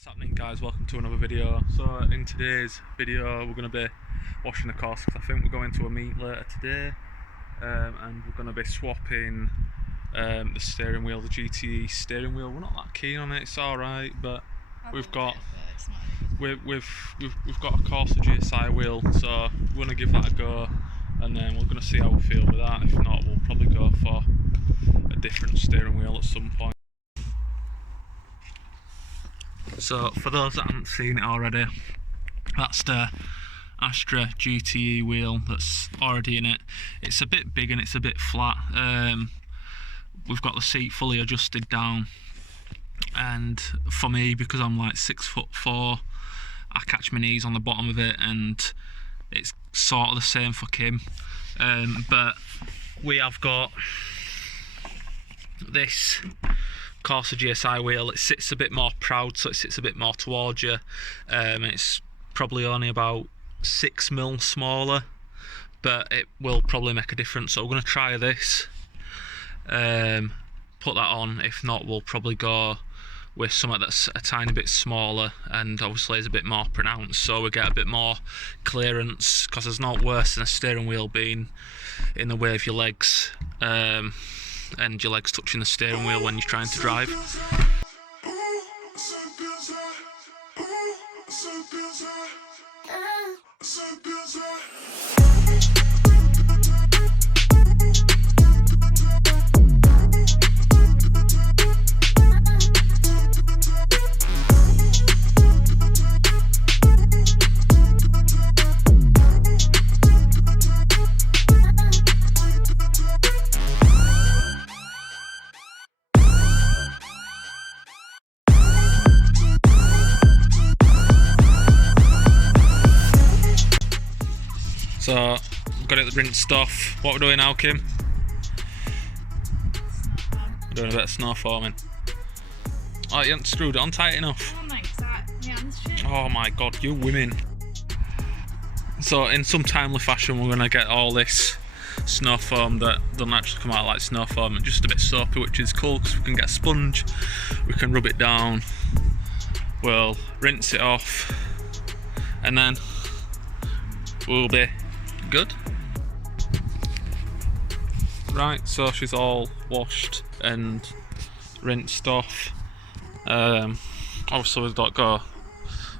What's happening, guys? Welcome to another video. So in today's video we're going to be washing the Corsa because I think we're going to a meet later today, and we're going to be swapping the steering wheel, the GTE steering wheel. We're not that keen on it, it's alright, but we've got we've got a Corsa GSI wheel, so we're going to give that a go and then we're going to see how we feel with that. If not, we'll probably go for a different steering wheel at some point. So for those that haven't seen it already, that's the Astra GTE wheel that's already in it. It's a bit big and it's a bit flat. We've got the seat fully adjusted down, and for me, because I'm like 6'4", I catch my knees on the bottom of it, and it's sort of the same for Kim. But we have got this Corsa GSI wheel. It sits a bit more proud, so it sits a bit more towards you. It's probably only about 6mm smaller, but it will probably make a difference. So we're going to try this, put that on. If not, we'll probably go with something that's a tiny bit smaller and obviously is a bit more pronounced, so we get a bit more clearance, because there's not worse than a steering wheel being in the way of your legs, and your legs touching the steering wheel when you're trying to drive. So, we've got it rinsed off. What we're doing now, Kim? We're doing a bit of snow forming. Oh, you haven't screwed it on tight enough. Oh my god, you women. So, in some timely fashion, we're going to get all this snow foam that doesn't actually come out like snow foam and just a bit soapy, which is cool because we can get a sponge, we can rub it down, we'll rinse it off, and then we'll be good. Right, so she's all washed and rinsed off. Obviously we've got to go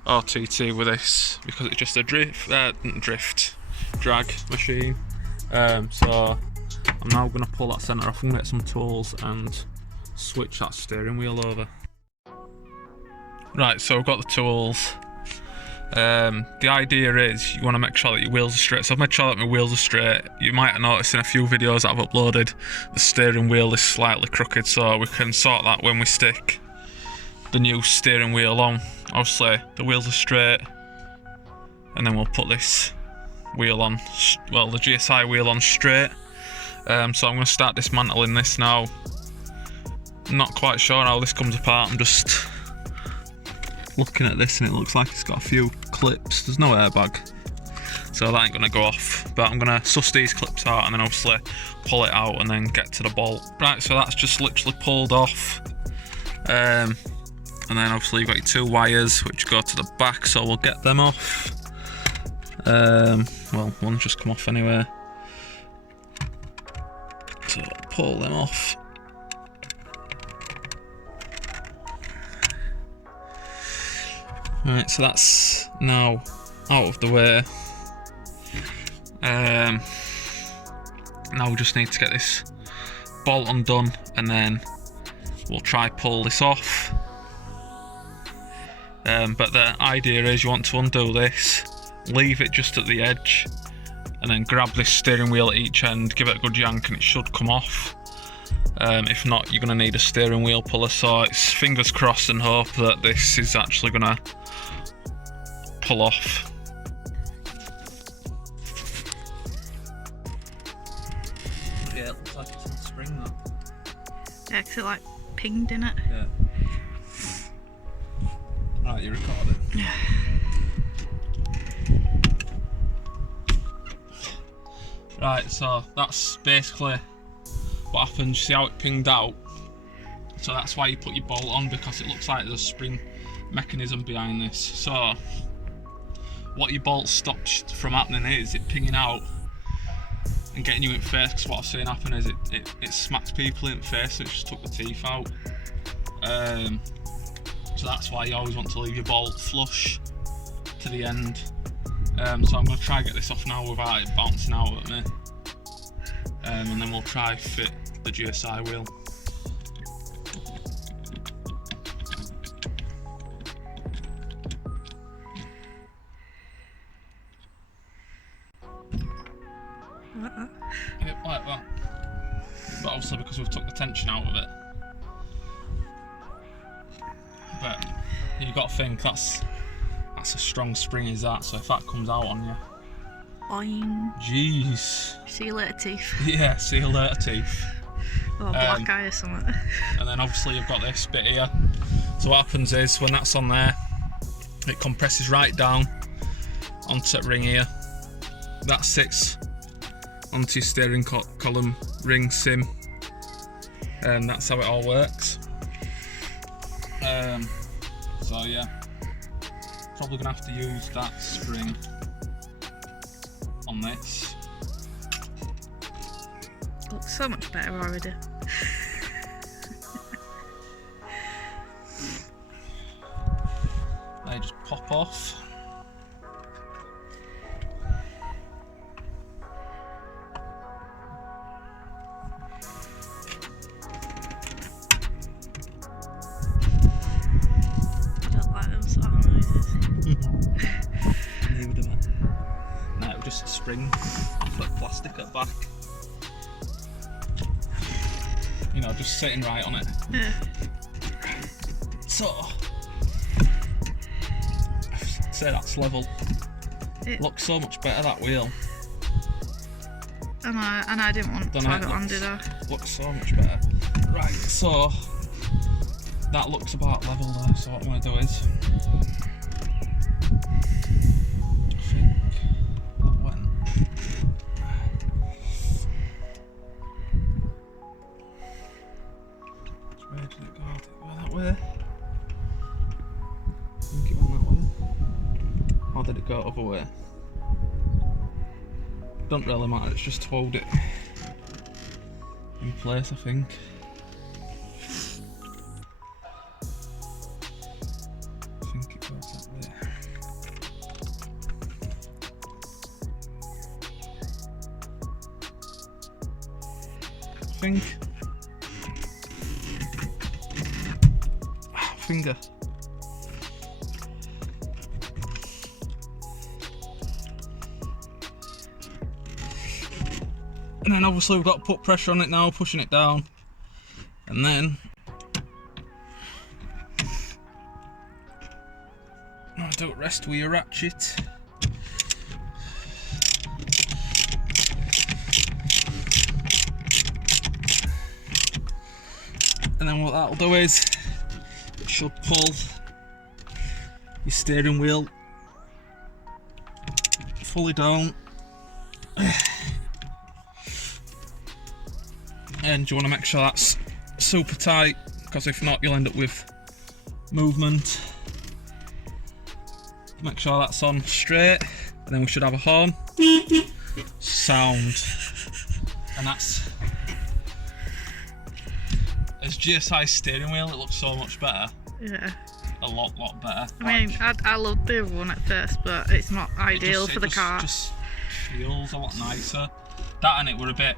OTT with this because it's just a drag machine. So I'm now going to pull that centre off and get some tools and switch that steering wheel over. Right, so we've got the tools. The idea is you want to make sure that your wheels are straight, so I've made sure that my wheels are straight. You might have noticed in a few videos that I've uploaded, the steering wheel is slightly crooked, so we can sort that when we stick the new steering wheel on. Obviously the wheels are straight, and then we'll put this wheel on, well, the GSI wheel on straight. So I'm going to start dismantling this now. I'm not quite sure how this comes apart. I'm just looking at this and it looks like it's got a few clips. There's no airbag, so that ain't gonna go off, but I'm gonna suss these clips out and then obviously pull it out and then get to the bolt. Right, so that's just literally pulled off, and then obviously you've got your two wires which go to the back, so we'll get them off. Well, one's just come off anyway, so pull them off. Right, so that's now out of the way. Now we just need to get this bolt undone and then we'll try pull this off. But the idea is you want to undo this, leave it just at the edge, and then grab this steering wheel at each end, give it a good yank and it should come off. If not, you're going to need a steering wheel puller, so it's fingers crossed and hope that this is actually going to pull off. Yeah, it looks like it's in the spring though. Yeah, because it like pinged in it. Yeah. Right, you recording? Yeah. Right, so that's basically what happens. You see how it pinged out? So that's why you put your bolt on, because it looks like there's a spring mechanism behind this. So what your bolt stops from happening is it pinging out and getting you in the face, because what I've seen happen is it smacks people in the face, so it just took the teeth out. So that's why you always want to leave your bolt flush to the end. So I'm going to try and get this off now without it bouncing out at me, and then we'll try fit the GSI wheel. Yep, like that. But obviously because we've took the tension out of it. But you've got to think that's a strong spring, is that? So if that comes out on you, Boing. Jeez. See you later, teeth. Yeah, see you later, teeth. Or a black eye or something. And then obviously you've got this bit here. So what happens is when that's on there, it compresses right down onto the ring here. That sits onto your steering column ring sim, and that's how it all works. So yeah, probably gonna have to use that spring on this. Looks so much better already. They just pop off. No, just a spring, put plastic at the back. You know, just sitting right on it. Yeah. So, I'd say that's level. It looks so much better, that wheel. And I didn't want to have it on, did I? Looks so much better. Right, so that looks about level there. So what I'm going to do is, I think that went. Where did it go? Did it go that way? I think it went that way. Or did it go other way? Don't really matter, it's just to hold it in place, I think. I think it goes that way. Finger. And then obviously we've got to put pressure on it now, pushing it down. And then don't rest with your ratchet. And then what that'll do is it should pull your steering wheel fully down. And you want to make sure that's super tight, because if not you'll end up with movement. Make sure that's on straight, and then we should have a horn sound. And that's, as GSI steering wheel, it looks so much better. Yeah. A lot better. I mean, I loved the other one at first, but it's not ideal for the car. It just feels a lot nicer. That and it were a bit.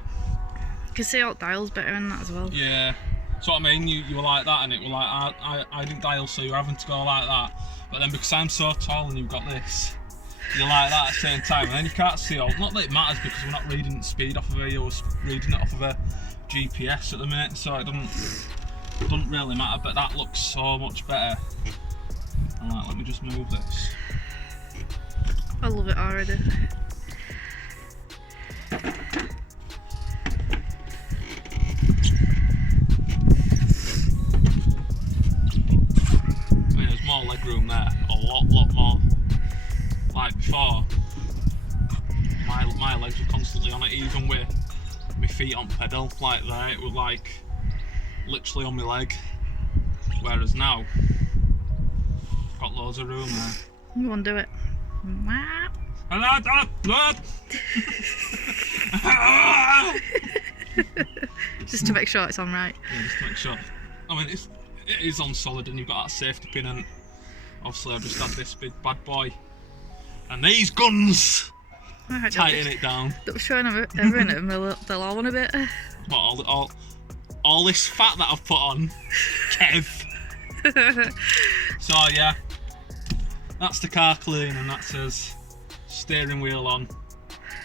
You can see all dials better in that as well. Yeah. So what I mean, you were like that, and it were like I didn't dial, so you're having to go like that. But then because I'm so tall and you've got this, you're like that at the same time, and then you can't see all. Not that it matters because we're not reading the speed off of it, you're reading it off of a GPS at the minute, so it doesn't really matter. But that looks so much better. And like, let me just move this. I love it already. More leg room there, a lot more. Like before, my legs were constantly on it, even with my feet on pedal. Like there, it was like literally on my leg. Whereas now, loads of room there. You want to do it? Just to make sure it's on right. Yeah, just to make sure. I mean, it is on solid, and you've got that safety pin, and obviously I've just had this big bad boy. And these guns! Tighten it down. That was showing everyone them, they'll all want a bit. What, all this fat that I've put on, Kev. So yeah, that's the car clean, and that says steering wheel on.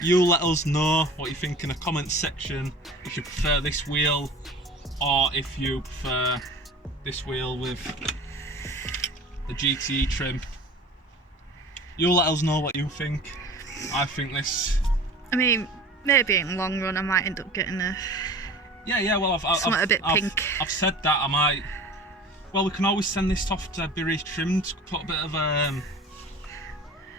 You let us know what you think in the comments section, if you prefer this wheel or if you prefer this wheel with the GTE trim. You let us know what you think. I think this... I mean, maybe in the long run I might end up getting a... Yeah, well something a bit pink. I've said that I might... Well, we can always send this off to be retrimmed, put a bit of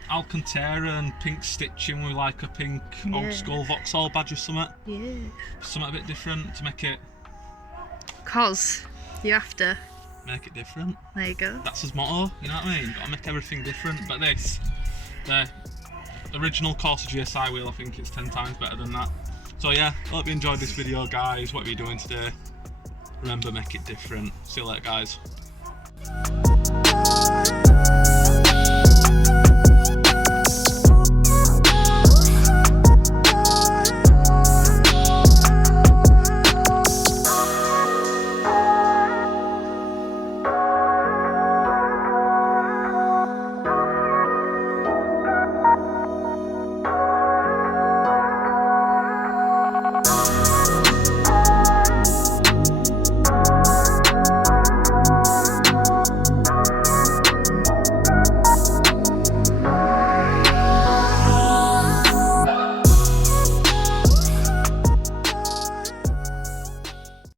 Alcantara and pink stitching with like a pink old school Vauxhall badge or something. Yeah. Something a bit different to make it... Cause you have to... Make it different. There you go. That's his motto, you know what I mean? Gotta make everything different. But this, the original Corsa GSI wheel, I think it's 10 times better than that. So yeah, hope you enjoyed this video, guys. What are you doing today? Remember, make it different. See you later, guys.